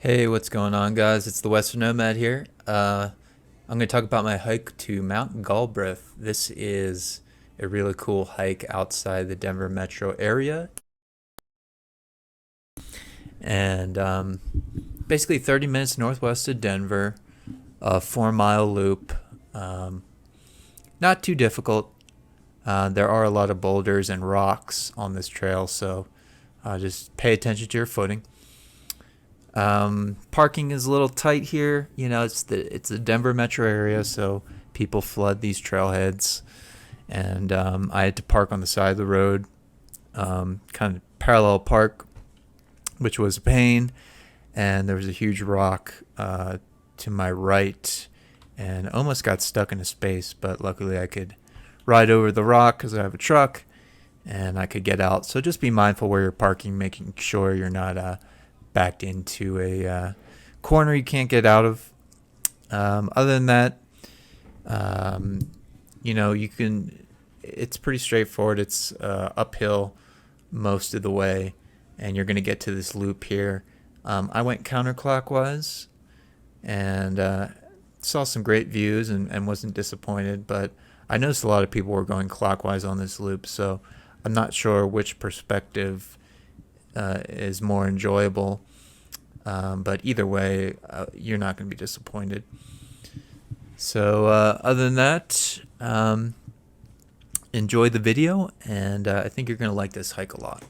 Hey, what's going on, guys? It's the Western Nomad here. I'm going to talk about my hike to Mount Galbraith. This is a really cool hike outside the Denver metro area, and basically 30 minutes northwest of Denver, a 4 mile loop. Um, Not too difficult. There are a lot of boulders and rocks on this trail, so just pay attention to your footing. Parking is a little tight here. It's the Denver metro area, so people flood these trailheads, and I had to park on the side of the road, kind of parallel park, which was a pain. And there was a huge rock to my right, and almost got stuck in a space. But luckily, I could ride over the rock because I have a truck, and I could get out. So just be mindful where you're parking, making sure you're not backed into a corner you can't get out of. Other than that, you can. It's pretty straightforward. It's uphill most of the way, and you're going to get to this loop here. I went counterclockwise and saw some great views and wasn't disappointed, but I noticed a lot of people were going clockwise on this loop, so I'm not sure which perspective is more enjoyable. But either way, you're not going to be disappointed. So other than that, enjoy the video, and I think you're going to like this hike a lot.